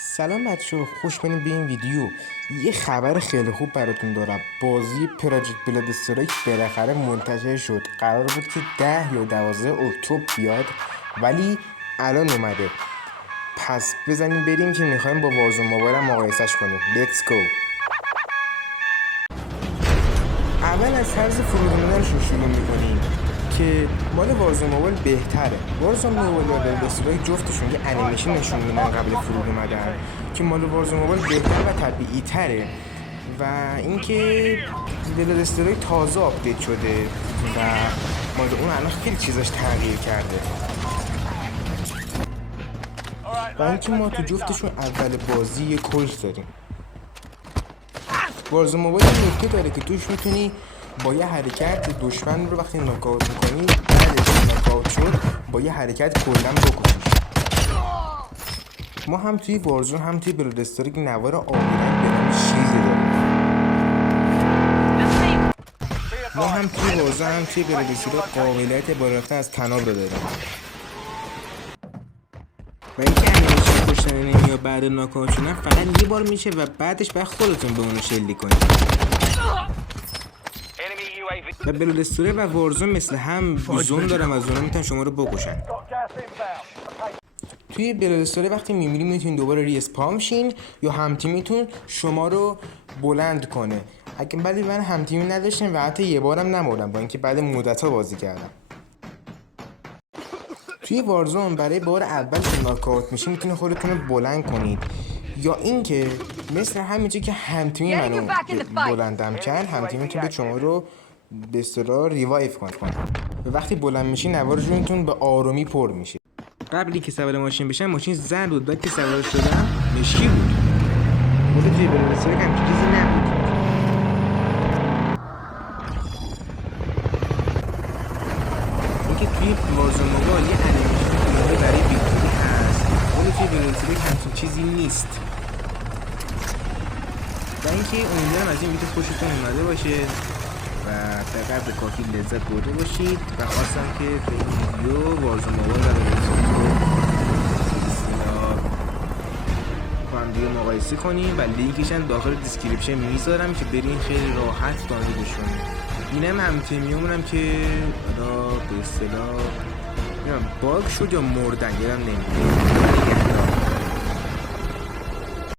سلام بچه، خوش بریم به این ویدیو. یه خبر خیلی خوب براتون دارم. بازی پراجکت بلاد استرایک بالاخره منتشر شد. قرار بود که 10 یا 12 اکتبر بیاد، ولی الان اومده. پس بزنیم بریم که میخوایم با وارزون موبایل هم مقایسش کنیم. لیتس گو. اول از طرز فرود اومدنش رو شروع میکنیم که مال وارزون موبایل بهتره. وارزون موبایل و بلاد استرایک جفتشون یه انیمیشن نشون میدن قبل فرود اومدن که مال وارزون موبایل بهتر و طبیعی تره، و اینکه بلاد استرایک تازه آپدیت شده و مال اون الان خیلی چیزاش تغییر کرده، و اینکه ما تو جفتشون اول بازی یه کلت داریم. وارزون موبایل نکته داره که توش میتونی با یه حرکت دشمن رو وقتی ناکاوت میکنی، بعدش ناکاوت شد با یه حرکت کلا بکشیش. ما هم توی وارزون هم توی بلاد استرایک نوار آبیرنگ به نام شیلد داریم. ما هم توی وارزون هم توی بلاد استرایک قابلیت بالا رفتن از طناب رو داریم، و اینکه انیمیشن کشتن انمی یا بعد ناکاوت شدن فقط یه بار میشه و بعدش باید خودتون به اونو شلیک کنید. و بلاد استرایک و وارزون مثل هم زون دارن و زونا میتونن شما رو بکشن. توی بلاد استرایک وقتی میمیرین میتونین دوباره ری اسپام شین یا همتیمیتون شما رو بلند کنه. ولی من همتیمی نداشتم و حتی یه بارم نمردم، با اینکه بعد مدت‌ها بازی کردم. توی وارزون برای بار اول که ناکاوت میشین میتونید خودتون رو بلند کنید، یا اینکه مثل همینجا که همتیمی منو بلندم کرد، همتیمیتون به شما رو به اصطلاح ریوایو کنه و وقتی بلند میشین نوار جونتون به آرومی پر میشه. قبلی که سوار ماشین بشم ماشین زرد بود، بعد که سوار شدم مشکی بود. ولی توی بلاد استرایک همچین چیزی نبود. اینکه توی وارزون موبایل یه انیمیشن برای ویکتوری هست، ولی توی بلاد استرایک همچین چیزی نیست. و اینکه امیدوارم از این ویدیو خوشتون اومده باشه و به قدر کافی لذت برده باشید، و خواستم که تو این ویدیو وارزون موبایل و بلاد استرایک رو با هم دیگه مقایسه کنیم و لینکش هم داخل دیسکریپشن میذارم که برین خیلی راحت دانلودش کنید. اینم همتیمیامونم که حالا به اصطلاح باگ شد یا مردن، یادم نمیاد.